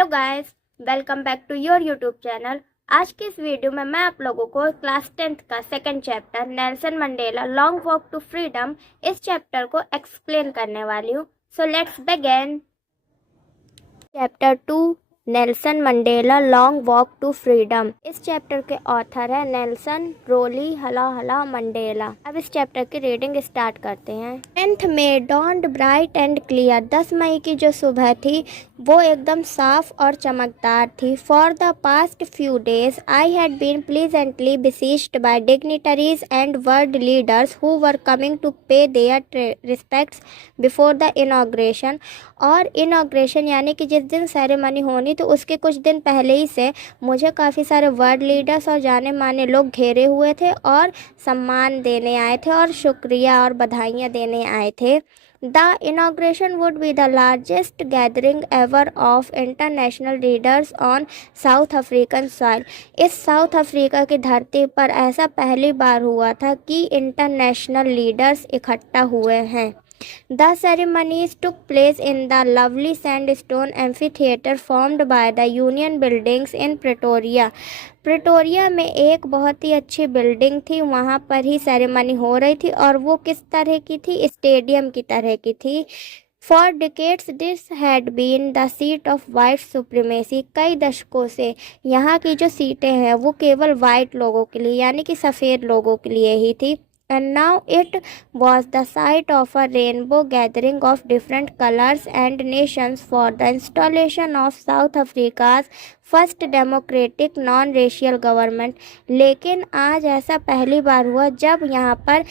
Hello guys, welcome back to your YouTube channel. आज की इस वीडियो में मैं आप लोगों को क्लास 10th का second chapter Nelson Mandela long walk to freedom इस चैप्टर को एक्सप्लेन करने वाली हूँ। So let's begin. Chapter 2 Nelson Mandela long walk to freedom. इस चैप्टर के ऑथर है नेल्सन रोली हला मंडेला। अब इस चैप्टर की रीडिंग स्टार्ट करते हैं। 10th में डॉन्ड ब्राइट एंड क्लियर। 10 मई की जो सुबह थी वो एकदम साफ और चमकदार थी। For the past few days I had been pleasantly besieged by dignitaries and world leaders who were coming to pay their respects before the inauguration। और इनाग्रेशन यानी कि जिस दिन सेरेमनी होनी तो उसके कुछ दिन पहले ही से मुझे काफ़ी सारे वर्ल्ड लीडर्स और जाने माने लोग घेरे हुए थे और सम्मान देने आए थे और शुक्रिया और बधाइयाँ देने आए थे। The inauguration would be the largest gathering ever of international leaders on south African soil. इस साउथ अफ्रीका की धरती पर ऐसा पहली बार हुआ था कि इंटरनेशनल लीडर्स इकट्ठा हुए हैं। The ceremonies took place in the lovely sandstone amphitheater formed by the Union Buildings in Pretoria। Pretoria में एक बहुत ही अच्छी बिल्डिंग थी, वहाँ पर ही सेरेमनी हो रही थी और वो किस तरह की थी, स्टेडियम की तरह की थी। For decades this had been the seat of white supremacy। कई दशकों से यहाँ की जो सीटें हैं वो केवल वाइट लोगों के लिए यानी कि सफ़ेद लोगों के लिए ही थी। And now it was the site of a rainbow gathering of different colors and nations for the installation of South Africa's first democratic non-racial government। लेकिन आज ऐसा पहली बार हुआ जब यहाँ पर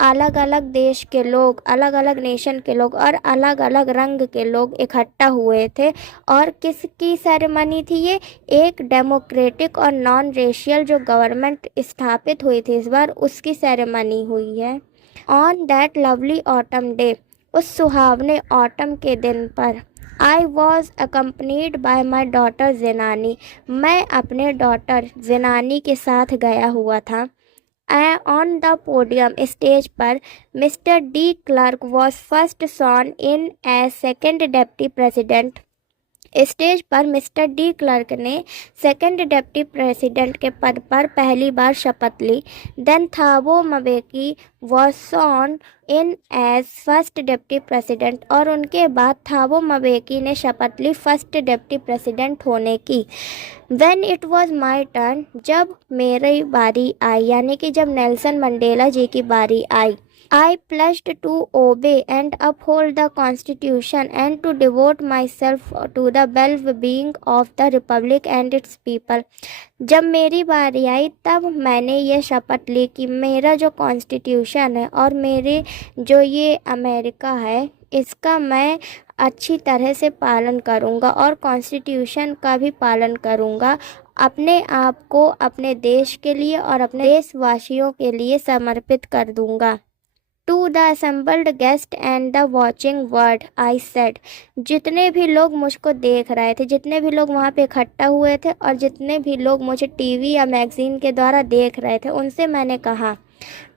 अलग अलग देश के लोग, अलग अलग नेशन के लोग और अलग अलग रंग के लोग इकट्ठा हुए थे। और किसकी सेरेमनी थी ये? एक डेमोक्रेटिक और नॉन रेशियल जो गवर्नमेंट स्थापित हुई थी इस बार, उसकी सेरेमनी हुई है। On that lovely autumn day, उस सुहावने ऑटम के दिन पर, I was accompanied by my daughter Zenani, मैं अपने डॉटर ज़ेनानी के साथ गया हुआ था। ऑन द पोडियम, स्टेज पर, mister de Klerk was first sworn in as second deputy president. Stage पर मिस्टर डी क्लर्क ने सेकेंड डिप्टी प्रेसिडेंट के पद पर पहली बार शपथ ली। Then Thabo Mbeki was sworn in as first deputy president, और उनके बाद थाबो म्बेकी ने शपथ ली फर्स्ट डिप्टी प्रेसिडेंट होने की। When it was my turn, जब मेरी बारी आई यानी कि जब नेल्सन मंडेला जी की बारी आई, I pledged to obey and uphold the Constitution and to devote myself to the well-being of the Republic and its people। जब मेरी बारी आई तब मैंने ये शपथ ली कि मेरा जो कॉन्स्टिट्यूशन है और मेरे जो ये अमेरिका है इसका मैं अच्छी तरह से पालन करूँगा और कॉन्स्टिट्यूशन का भी पालन करूँगा। अपने आप को अपने देश के लिए और अपने देशवासियों के लिए समर्पित कर दूँगा। To the assembled guest and the watching world I said, जितने भी लोग मुझको देख रहे थे, जितने भी लोग वहाँ पे इकट्ठा हुए थे और जितने भी लोग मुझे टीवी या मैगज़ीन के द्वारा देख रहे थे, उनसे मैंने कहा,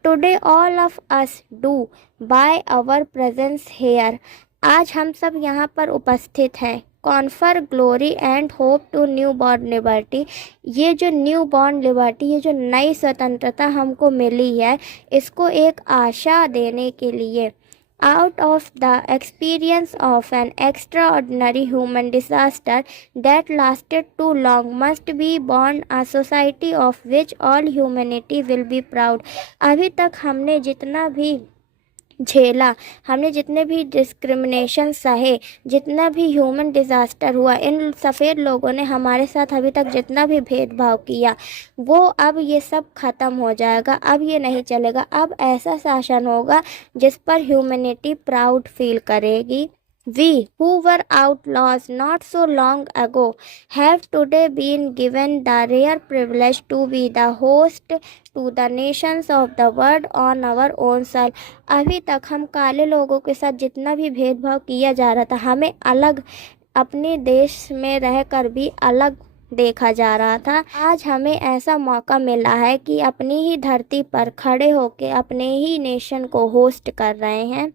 today all of us do by our presence here, आज हम सब यहाँ पर उपस्थित हैं, confer glory and hope to newborn liberty, ये जो न्यू बॉर्न लिबर्टी, ये जो नई स्वतंत्रता हमको मिली है, इसको एक आशा देने के लिए। Out of the experience of an extraordinary human disaster that lasted too long must be born a society of which all humanity will be proud. अभी तक हमने जितना भी झेला, हमने जितने भी डिस्क्रिमिनेशन सहे, जितना भी ह्यूमन डिज़ास्टर हुआ, इन सफ़ेद लोगों ने हमारे साथ अभी तक जितना भी भेदभाव किया वो अब ये सब ख़त्म हो जाएगा। अब ये नहीं चलेगा। अब ऐसा शासन होगा जिस पर ह्यूमैनिटी प्राउड फील करेगी। We who were outlaws not so long ago have today been given the rare privilege to be the host to the nations of the world on our own soil। अभी तक हम काले लोगों के साथ जितना भी भेदभाव किया जा रहा था, हमें अलग अपने देश में रहकर भी अलग देखा जा रहा था, आज हमें ऐसा मौका मिला है कि अपनी ही धरती पर खड़े होकर अपने ही नेशन को होस्ट कर रहे हैं।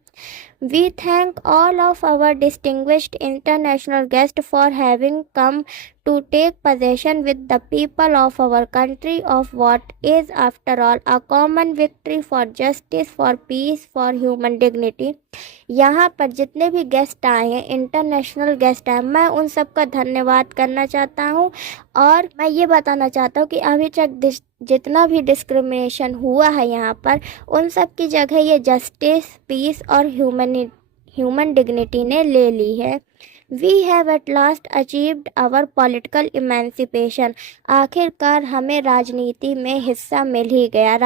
We thank all of our distinguished international guests for having come to take possession with the people of our country of what is, after all, a common victory for justice, for peace, for human dignity. यहाँ पर जितने भी guest आए हैं, international guest आए, मैं उन सब का धन्यवाद करना चाहता हूँ। और मैं ये बताना चाहता हूँ कि अभी तक जितना भी डिस्क्रिमिनेशन हुआ है यहाँ पर, उन सब की जगह ये जस्टिस, पीस और ह्यूमन डिग्निटी ने ले ली है। We have at last achieved our political emancipation. आखिरकार हमें राजनीति में हिस्सा मिल ही गया।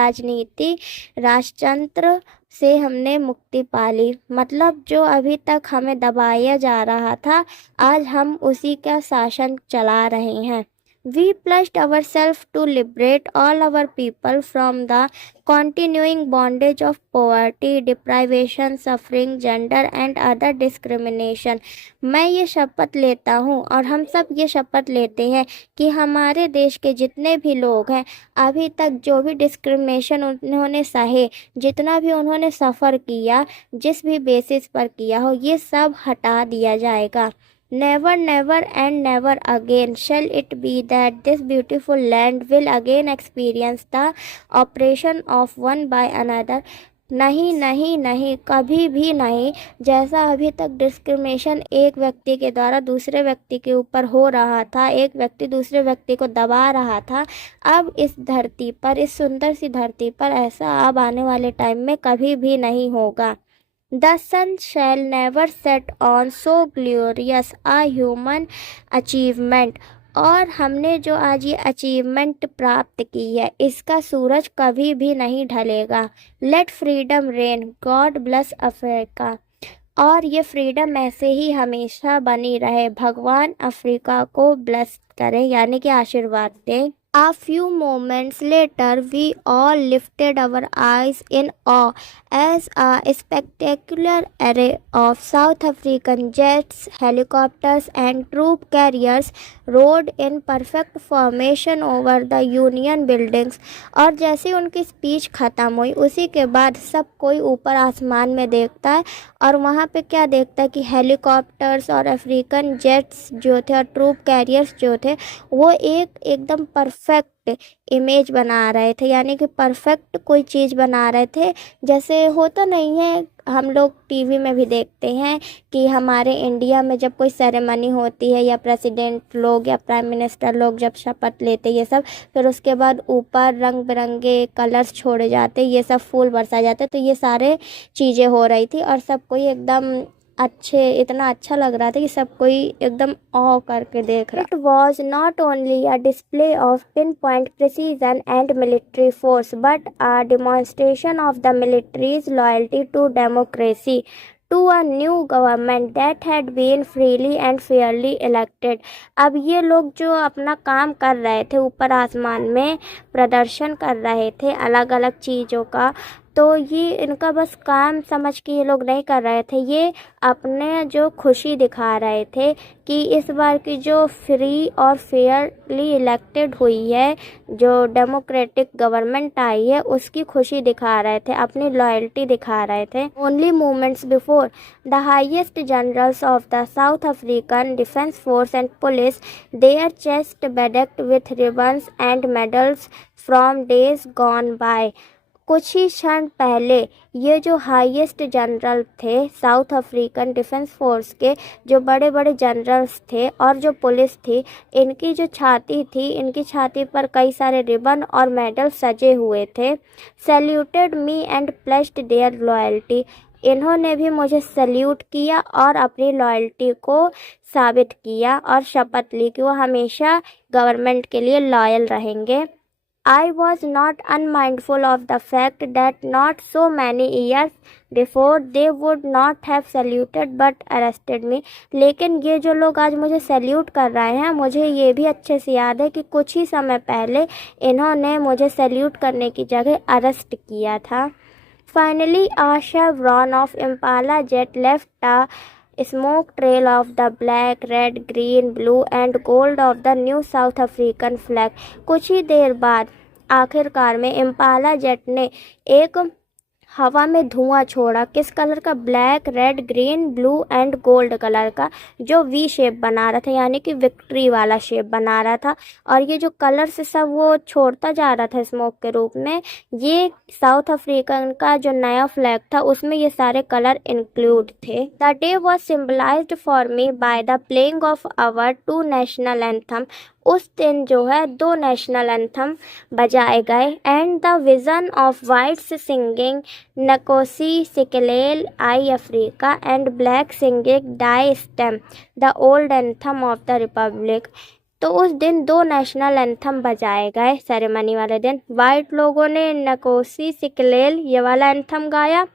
राजतंत्र से हमने मुक्ति पा ली। मतलब जो अभी तक हमें दबाया जा रहा था, आज हम उसी का शासन चला रहे हैं। We pledged ourselves to liberate all our people from the continuing bondage of poverty, deprivation, suffering, gender and other discrimination. मैं ये शपथ लेता हूँ और हम सब ये शपथ लेते हैं कि हमारे देश के जितने भी लोग हैं, अभी तक जो भी डिस्क्रिमिनेशन उन्होंने सहे, जितना भी उन्होंने सफ़र किया, जिस भी बेसिस पर किया हो, ये सब हटा दिया जाएगा। Never, never and never again shall it be that this beautiful land will again experience the oppression of one by another. नहीं नहीं नहीं, कभी भी नहीं। जैसा अभी तक डिस्क्रिमिनेशन एक व्यक्ति के द्वारा दूसरे व्यक्ति के ऊपर हो रहा था, एक व्यक्ति दूसरे व्यक्ति को दबा रहा था, अब इस धरती पर, इस सुंदर सी धरती पर ऐसा अब आने वाले टाइम में कभी भी नहीं होगा। The sun shall never set on so glorious a human achievement. और हमने जो आज ये अचीवमेंट प्राप्त की है, इसका सूरज कभी भी नहीं ढलेगा। Let freedom reign, God bless Africa. और ये फ्रीडम ऐसे ही हमेशा बनी रहे। भगवान अफ्रीका को ब्लेस करें, यानी कि आशीर्वाद दें। A few moments later, we all lifted our eyes in awe as a spectacular array of South African jets, helicopters and troop carriers rode in perfect formation over the Union buildings. और जैसे उनकी speech ख़त्म हुई, उसी के बाद सब कोई ऊपर आसमान में देखता है और वहाँ पे क्या देखता है कि हेलीकॉप्टर्स और अफ्रीकन जेट्स जो थे और ट्रूप कैरियर्स जो थे, वो एकदम परफेक्ट इमेज बना रहे थे, यानी कि परफेक्ट कोई चीज़ बना रहे थे। जैसे होता नहीं है, हम लोग टीवी में भी देखते हैं कि हमारे इंडिया में जब कोई सेरेमनी होती है या प्रेसिडेंट लोग या प्राइम मिनिस्टर लोग जब शपथ लेते ये सब, फिर उसके बाद ऊपर रंग बिरंगे कलर्स छोड़े जाते, ये सब फूल बरसाए जाते, तो ये सारे चीज़ें हो रही थी और सब कोई एकदम इतना अच्छा लग रहा था कि सब कोई एकदम ऑ करके देख रहा। It was not only a display of pinpoint precision and military force, but a demonstration of the military's loyalty to democracy, to a new government that had been freely and fairly elected. अब ये लोग जो अपना काम कर रहे थे, ऊपर आसमान में प्रदर्शन कर रहे थे अलग अलग चीज़ों का, तो ये इनका बस काम समझ के ये लोग नहीं कर रहे थे, ये अपने जो खुशी दिखा रहे थे कि इस बार की जो फ्री और फेयरली इलेक्टेड हुई है, जो डेमोक्रेटिक गवर्नमेंट आई है, उसकी खुशी दिखा रहे थे, अपनी लॉयल्टी दिखा रहे थे। Only moments before the highest generals of the South African defence force and police, their chest bedecked with ribbons and medals from days gone by. कुछ ही क्षण पहले ये जो हाईएस्ट जनरल थे साउथ अफ्रीकन डिफेंस फोर्स के, जो बड़े बड़े जनरल्स थे और जो पुलिस थी, इनकी जो छाती थी, इनकी छाती पर कई सारे रिबन और मेडल सजे हुए थे। Saluted me and placed their loyalty. इन्होंने भी मुझे सैल्यूट किया और अपनी लॉयल्टी को साबित किया और शपथ ली कि वो हमेशा गवर्नमेंट के लिए लॉयल रहेंगे। I was not unmindful of the fact that not so many years before they would not have saluted but arrested me. लेकिन ये जो लोग आज मुझे सैल्यूट कर रहे हैं, मुझे ये भी अच्छे से याद है कि कुछ ही समय पहले इन्होंने मुझे सैल्यूट करने की जगह अरेस्ट किया था। Finally, a chevron of Impala jet left a smoke trail of the black, red, green, blue and gold of the new South African flag. कुछ ही देर बाद आखिरकार में इम्पाला जेट ने एक हवा में धुआं छोड़ा। किस कलर का? Black, red, green, blue and gold colour का, जो वी शेप बना रहा था, यानी कि विक्ट्री वाला शेप बना रहा था। और ये जो कलर से सब वो छोड़ता जा रहा था स्मोक के रूप में, ये साउथ अफ्रीकन का जो नया फ्लैग था उसमें ये सारे कलर इंक्लूड थे। The day was symbolised for me by the playing of our 2 national anthem. उस दिन जो है 2 नेशनल एंथम बजाए गए। And the vision of whites singing Nkosi Sikelel i Afrika and black singing Die Stem the old anthem of the republic. तो उस दिन 2 national anthem बजाए गए सेरेमनी वाले दिन। वाइट लोगों ने नकोसी सिकलेल ये वाला एंथम गाया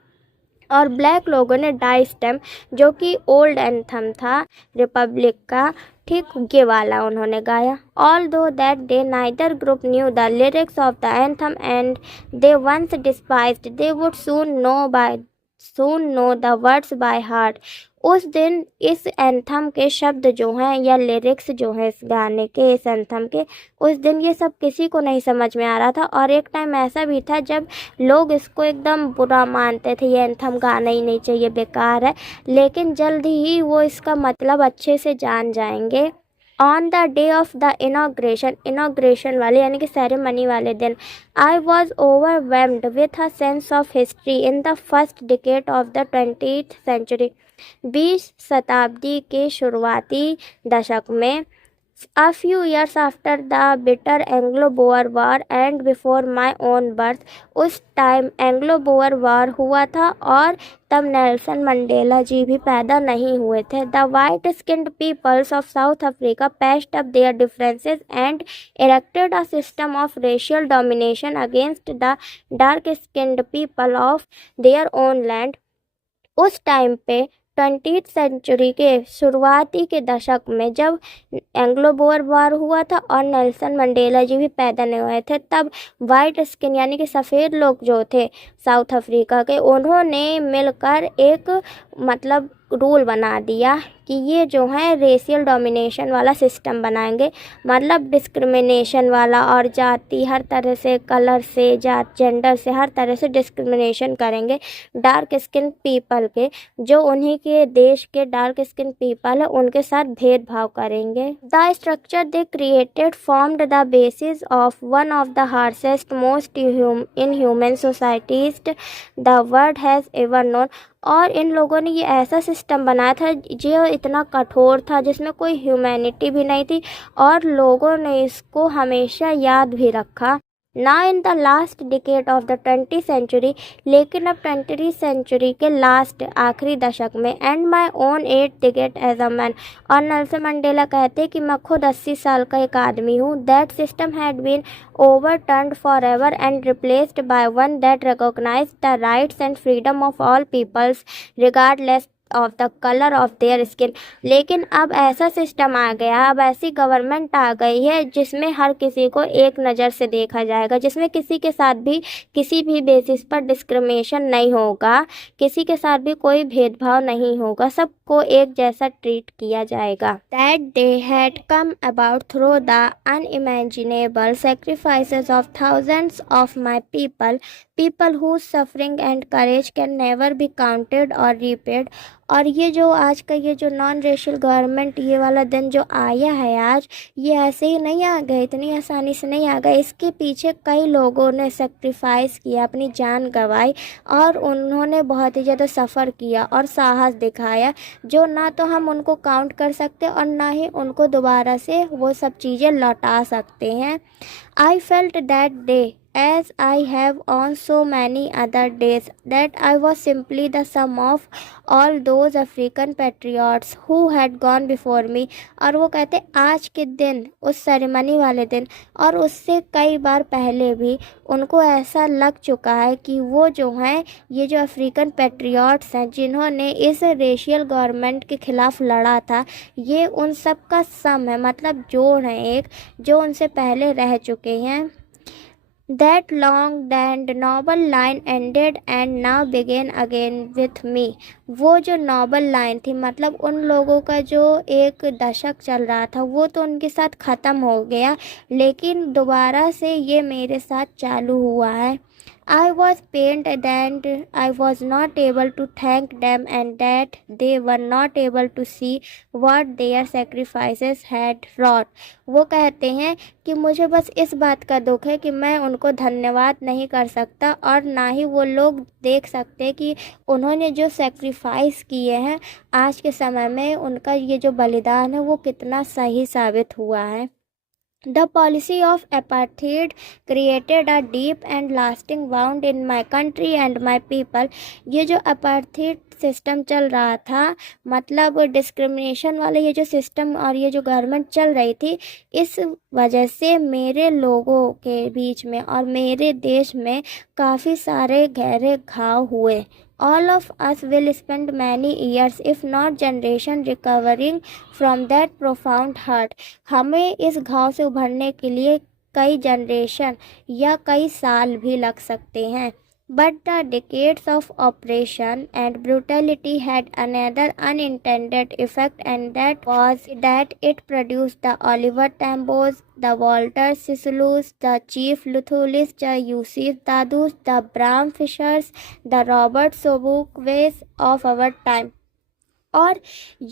और ब्लैक लोगों ने डाई स्टेम, जो कि ओल्ड एंथम था रिपब्लिक का, ठीक ये वाला उन्होंने गाया। Although that day neither group knew the lyrics of the anthem and they once despised they would soon know the words by heart. उस दिन इस एंथम के शब्द जो हैं या लिरिक्स जो हैं इस गाने के, इस एंथम के, उस दिन ये सब किसी को नहीं समझ में आ रहा था। और एक टाइम ऐसा भी था जब लोग इसको एकदम बुरा मानते थे, ये एंथम गाना ही नहीं चाहिए, बेकार है। लेकिन जल्द ही वो इसका मतलब अच्छे से जान जाएंगे। On the day of the inauguration वाले यानी कि सेरेमनी वाले दिन, I was overwhelmed with a sense of history in the first decade of the 20th century. 20 शताब्दी के शुरुआती दशक में, a few years after the bitter Anglo-Boer War and before my own birth, उस टाइम एंग्लो बोअर वार हुआ था और तब नेल्सन मंडेला जी भी पैदा नहीं हुए थे। The white skinned peoples of South Africa patched up their differences and erected a system of racial domination against the dark skinned people of their own land। उस टाइम पे 20th सेंचुरी के शुरुआती के दशक में जब एंग्लो बोअर वार हुआ था और नेल्सन मंडेला जी भी पैदा नहीं हुए थे, तब वाइट स्किन यानी कि सफ़ेद लोग जो थे साउथ अफ्रीका के, उन्होंने मिलकर एक मतलब रूल बना दिया कि ये जो है रेशियल डोमिनेशन वाला सिस्टम बनाएंगे, मतलब डिस्क्रिमिनेशन वाला, और जाति हर तरह से, कलर से, जात, जेंडर से, हर तरह से डिस्क्रिमिनेशन करेंगे डार्क स्किन पीपल के। जो उन्हीं के देश के डार्क स्किन पीपल है उनके साथ भेदभाव करेंगे। The structure they created formed the basis of one of the harshest most inhuman societies the world has ever known. और इन लोगों ने ये ऐसा सिस्टम बनाया था जो इतना कठोर था, जिसमें कोई ह्यूमैनिटी भी नहीं थी, और लोगों ने इसको हमेशा याद भी रखा। ना in the last decade of the 20th century, लेकिन अब 20th सेंचुरी के लास्ट आखिरी दशक में, and my own 8th decade as a man, और नेल्सन मंडेला कहते कि मैं खुद 80 साल का एक आदमी हूँ। That system had been overturned forever and replaced by one that recognized the rights and freedom of all peoples regardless of the colour of their skin. लेकिन अब ऐसा सिस्टम आ गया, अब ऐसी गवर्नमेंट आ गई है जिसमें हर किसी को एक नज़र से देखा जाएगा, जिसमें किसी के साथ भी किसी भी बेसिस पर डिस्क्रिमिनेशन नहीं होगा, किसी के साथ भी कोई भेदभाव नहीं होगा, सबको एक जैसा ट्रीट किया जाएगा। That day had come about through the unimaginable sacrifices of thousands of my people whose suffering and courage can never be counted or repaid। और ये जो आज का ये जो नॉन रेशियल गवर्नमेंट ये वाला दिन जो आया है आज, ये ऐसे ही नहीं आ गए, इतनी आसानी से नहीं आ गए। इसके पीछे कई लोगों ने सेक्रीफाइस किया, अपनी जान गंवाई, और उन्होंने बहुत ही ज़्यादा सफ़र किया और साहस दिखाया, जो ना तो हम उनको काउंट कर सकते और ना ही उनको दोबारा से वो सब चीज़ें लौटा सकते हैं। I felt that day as I have on so many other days that I was simply the sum of all those African patriots who had gone before me। और वो कहते आज के दिन, उस सेरेमनी वाले दिन और उससे कई बार पहले भी, उनको ऐसा लग चुका है कि वो जो हैं, ये जो अफ्रीकन पैट्रियट्स हैं जिन्होंने इस रेशियल गवर्नमेंट के ख़िलाफ़ लड़ा था, ये उन सब का सम है, मतलब जोड़ है एक, जो उनसे पहले रह चुके हैं। That long and noble line ended and now began again with me। वो जो नॉबल लाइन थी, मतलब उन लोगों का जो एक दशक चल रहा था, वो तो उनके साथ ख़त्म हो गया, लेकिन दोबारा से ये मेरे साथ चालू हुआ है। I was pained that I was not able to thank them and that they were not able to see what their sacrifices had wrought. वो कहते हैं कि मुझे बस इस बात का दुख है कि मैं उनको धन्यवाद नहीं कर सकता और ना ही वो लोग देख सकते कि उन्होंने जो सेक्रीफाइस किए हैं आज के समय में, उनका ये जो बलिदान है वो कितना सही साबित हुआ है. The policy of apartheid created a deep and lasting wound in my country and my people. ये जो apartheid सिस्टम चल रहा था, मतलब डिस्क्रिमिनेशन वाले ये जो सिस्टम और ये जो गवर्नमेंट चल रही थी, इस वजह से मेरे लोगों के बीच में और मेरे देश में काफ़ी सारे गहरे घाव हुए. All of us will spend many years, if not generation, recovering from that profound hurt. हमें इस घाव से उभरने के लिए कई जनरेशन या कई साल भी लग सकते हैं. But the decades of oppression and brutality had another unintended effect, and that was that it produced the Oliver Tambos, the Walter Sisulus, the Chief Luthulis, the Yusuf Dadus, the Bram Fishers, the Robert Sobukways of our time. और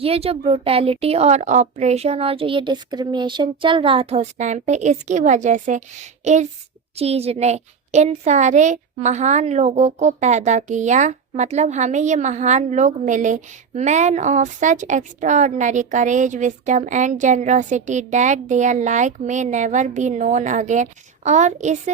ये जो brutality और operation और जो ये discrimination चल रहा था उस टाइम पे, इसकी वजह से इस चीज़ ने इन सारे महान लोगों को पैदा किया. मतलब हमें ये महान लोग मिले, men of such extraordinary courage, wisdom and generosity that their like may never be known again. और इस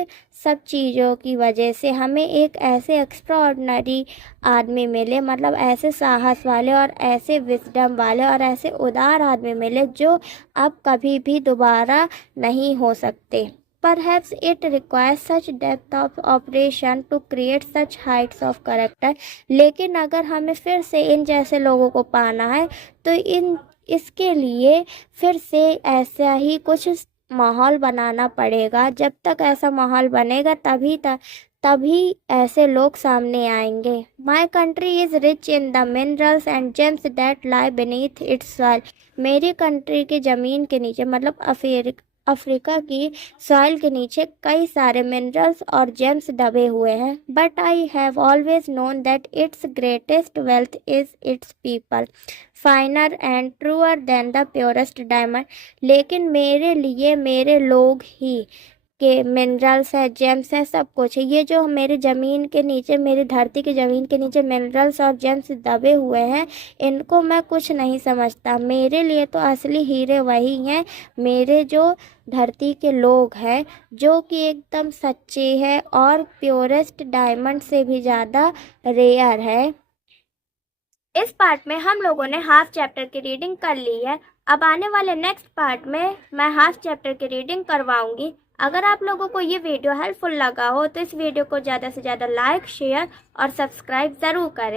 सब चीज़ों की वजह से हमें एक ऐसे एक्स्ट्राऑर्डिनरी आदमी मिले, मतलब ऐसे साहस वाले और ऐसे विजडम वाले और ऐसे उदार आदमी मिले जो अब कभी भी दोबारा नहीं हो सकते. Perhaps it requires such depth of operation to create such heights of character. लेकिन अगर हमें फिर से इन जैसे लोगों को पाना है तो इसके लिए फिर से ऐसा ही कुछ माहौल बनाना पड़ेगा. जब तक ऐसा माहौल बनेगा तभी ऐसे लोग सामने आएंगे. My country is rich in the minerals and gems that lie beneath its soil. मेरी कंट्री की ज़मीन के नीचे, मतलब अफ्रीका की सॉइल के नीचे कई सारे मिनरल्स और जेम्स दबे हुए हैं. But I have always known that its greatest wealth is its people, finer and truer than the purest diamond. लेकिन मेरे लिए मेरे लोग ही के मिनरल्स है, जेम्स है, सब कुछ है. ये जो मेरी ज़मीन के नीचे, मेरी धरती की ज़मीन के नीचे मिनरल्स और जेम्स दबे हुए हैं, इनको मैं कुछ नहीं समझता. मेरे लिए तो असली हीरे वही हैं, मेरे जो धरती के लोग हैं, जो कि एकदम सच्चे हैं और प्योरेस्ट डायमंड से भी ज़्यादा रेयर है. इस पार्ट में हम लोगों ने हाफ चैप्टर की रीडिंग कर ली है. अब आने वाले नेक्स्ट पार्ट में मैं हाफ चैप्टर की रीडिंग करवाऊंगी. अगर आप लोगों को ये वीडियो हेल्पफुल लगा हो तो इस वीडियो को ज़्यादा से ज़्यादा लाइक, शेयर और सब्सक्राइब ज़रूर करें.